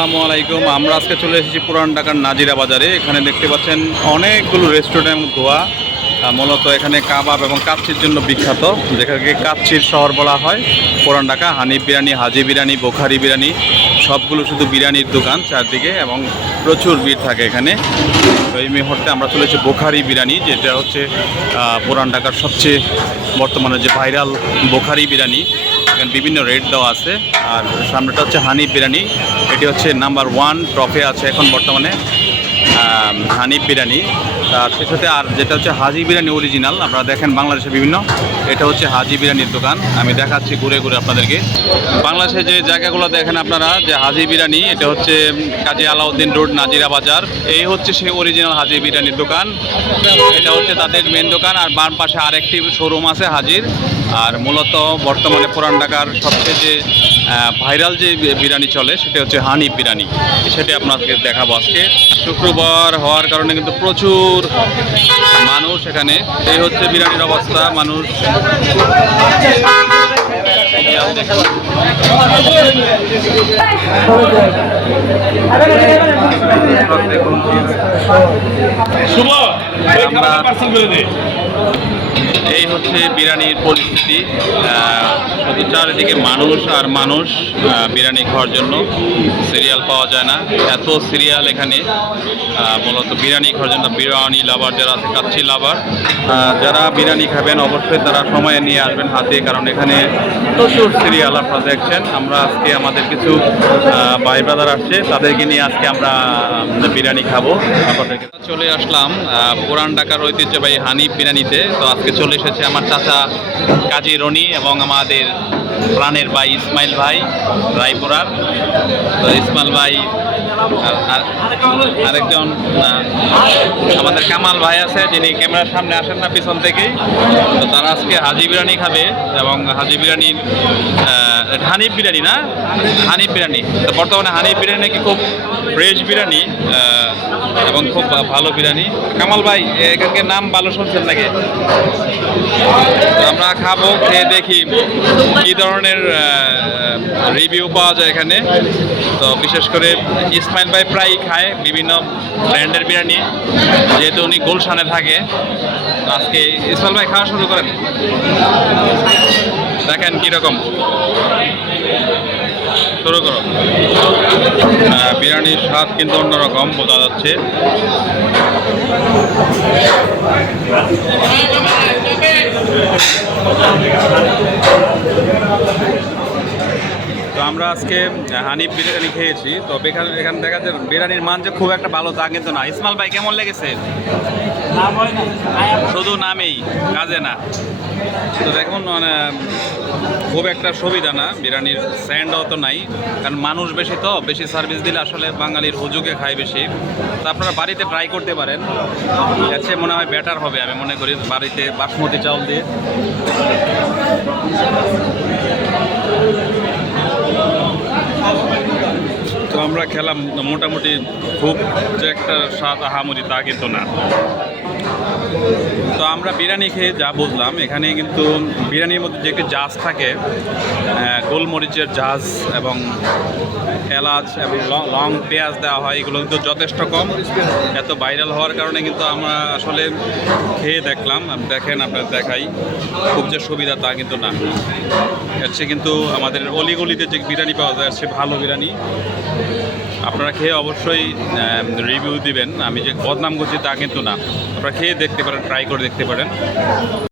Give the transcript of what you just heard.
আসসালামু আলাইকুম। আমরা আজকে চলে এসেছি পুরান ঢাকার নাজিরা বাজারে এখানে দেখতে পাচ্ছেন অনেকগুলো রেস্টুরেন্ট আহ, মূলত এখানে কাবাব এবং কাচ্চির জন্য বিখ্যাত যেখানে কাচ্চির শহর বলা হয়। পুরান ঢাকা হানিফ বিরিয়ানি হাজি বিরিয়ানি বোখারি বিরিয়ানি সবগুলো শুধু বিরিয়ানির দোকান চারদিকে এবং প্রচুর ভিড় থাকে এখানে। তো এই মুহূর্তে আমরা চলেছি বোখারি বিরিয়ানি যেটা হচ্ছে পুরান ঢাকার সবচেয়ে বর্তমানে যে ভাইরাল বোখারি বিরিয়ানি। এখানে বিভিন্ন রেট দেওয়া আছে। আর সামনেটা হচ্ছে হানিফ বিরিয়ানি। এটি হচ্ছে নাম্বার ওয়ান ট্রফে আছে এখন বর্তমানে হানিফ বিরিয়ানি। তার সে সাথে আর যেটা হচ্ছে হাজি বিরিয়ানি অরিজিনাল আপনারা দেখেন বাংলাদেশে বিভিন্ন, এটা হচ্ছে হাজি বিরিয়ানির দোকান। আমি দেখাচ্ছি ঘুরে ঘুরে আপনাদেরকে। বাংলাদেশে যে জায়গাগুলো দেখেন আপনারা, যে হাজি বিরিয়ানি, এটা হচ্ছে কাজী আলাউদ্দিন রোড, নাজিরা বাজার। এই হচ্ছে সেই অরিজিনাল হাজি বিরিয়ানির দোকান। এটা হচ্ছে তাদের মেন দোকান, আর বাম পাশে আরেকটি শোরুম আছে হাজির। আর মূলত বর্তমানে পুরান ঢাকার সবচেয়ে যে ভাইরাল যে বিরিয়ানি চলে, সেটা হচ্ছে হানি বিরিয়ানি। সেটা আপনাকে দেখাবো আজকে। শুক্রবার হওয়ার কারণে কিন্তু প্রচুর মানুষ এখানে। এই হচ্ছে বিরিয়ানির অবস্থা, মানুষ শুভ এই হচ্ছে বিরানির পরিস্থিতি শুধু চারিদিকে মানুষ আর মানুষ বিরিয়ানি খাওয়ার জন্য সিরিয়াল পাওয়া যায় না। এত সিরিয়াল এখানে মূলত বিরিয়ানি খাওয়ার জন্য বিরিয়ানি লাভার যারা আছে, কাচ্চি লাভার যারা বিরিয়ানি খাবেন, অবশ্যই তারা সময় নিয়ে আসবেন হাতে, কারণ এখানে প্রচুর সিরিয়াল আপনারা দেখছেন। আমরা আজকে আমাদের কিছু ভাই ব্রাদার আসছে, তাদেরকে নিয়ে আজকে আমরা বিরিয়ানি খাব। আপনাদেরকে চলে আসলাম পুরান ঢাকার ঐতিহ্যবাহী হানিফ বিরিয়ানিতে। তো আজকে চলে এসেছে আমার চাচা কাজী রনি এবং আমাদের প্রাণের ভাই ইসমাইল ভাই, রায়পুরার। তো ইসমাইল ভাই আর- আর- আরেকজন আমাদের কামাল ভাই আছে, যিনি ক্যামেরার সামনে আসেন না পিছন থেকেই। তো তারা আজকে হাজি বিরিয়ানি খাবে এবং হাজি বিরিয়ানির হানিফ বিরিয়ানি না? হানিফ বিরিয়ানি। তো বর্তমানে হানিফ বিরিয়ানি নাকি খুব ফ্রেশ বিরিয়ানি এবং খুব ভালো বিরিয়ানি। কামাল ভাই এখানকার নাম ভালো শুনছেন নাকি? আমরা খাব, খেয়ে দেখি কী ধরনের রিভিউ পাওয়া যায় এখানে। তো বিশেষ করে ইসমাইল ভাই প্রায়ই খায় বিভিন্ন ব্র্যান্ডের বিরিয়ানি, যেহেতু উনি গুলশানে থাকে। আজকে ইসমাইল ভাই খাওয়া শুরু করেন। দেখেন কীরকম। শুরু করো। বিরিয়ানির স্বাদ কিন্তু অন্যরকম বোঝা যাচ্ছে। তো আমরা আজকে হানিফ বিরিয়ানি খেয়েছি। তো এখানে এখানে দেখা যায় বিরিয়ানির মান যে খুব একটা ভালো তা কিন্তু না। ইসমাইল ভাই কেমন লেগেছে? শুধু নামেই কাজে না। তো দেখুন মানে খুব একটা সুবিধা না। বিরিয়ানির স্যান্ডও তো নাই। কারণ মানুষ বেশি তো, বেশি সার্ভিস দিলে আসলে বাঙালির হুজুকে খায় বেশি। তো আপনারা বাড়িতে ট্রাই করতে পারেন। এর মনে হয় বেটার হবে আমি মনে করি বাড়িতে বাসমতি চাউল দিয়ে। তো আমরা খেলাম, মোটামুটি খুব যে একটা স্বাদ আহামরি তা কিন্তু না। তো আমরা বিরিয়ানি খেয়ে যা বুঝলাম, এখানে কিন্তু বিরিয়ানির মধ্যে যে একটি জাজ থাকে গোলমরিচের জাজ এবং এলাচ এবং লং পেঁয়াজ দেওয়া হয়, এগুলো কিন্তু যথেষ্ট কম। এত ভাইরাল হওয়ার কারণে কিন্তু আমরা আসলে খেয়ে দেখলাম। দেখেন আপনার দেখাই। খুব যে সুবিধা তা কিন্তু না। এর কিন্তু আমাদের অলিগলিতে যে বিরিয়ানি পাওয়া যায়, সে ভালো বিরিয়ানি। আপনারা খেয়ে অবশ্যই রিভিউ দিবেন। আমি যে বদনাম করছি তা কিন্তু না। আপনারা খেয়ে দেখতে পারেন ট্রাই করে দেখতে পারেন।